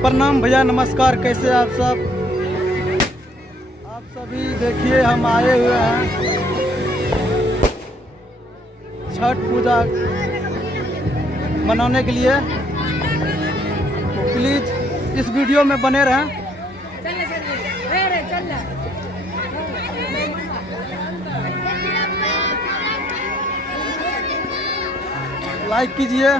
प्रणाम भैया, नमस्कार। कैसे आप सब? आप सभी देखिए, हम आए हुए हैं छठ पूजा मनाने के लिए। तो प्लीज इस वीडियो में बने रहें। लाइक कीजिए।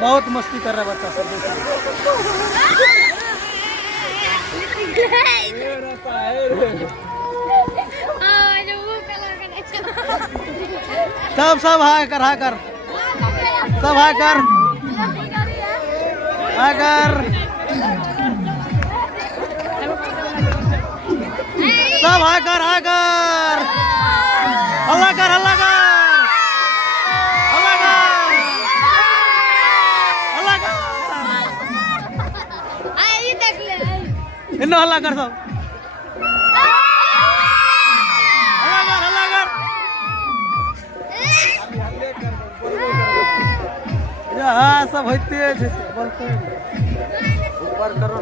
बहुत मस्ती कर रहा है बच्चा सब। सब हाय कर, हाय कर, सब हाय कर, हाय कर, सब हाय कर, हाय कर, हल्ला कर, हल्ला कर, हल्ला कर, हल्ला कर, इन्नो हल्ला कर सब, हल्ला कर, हल्ला कर। हाँ सब होते बोलते ऊपर करो।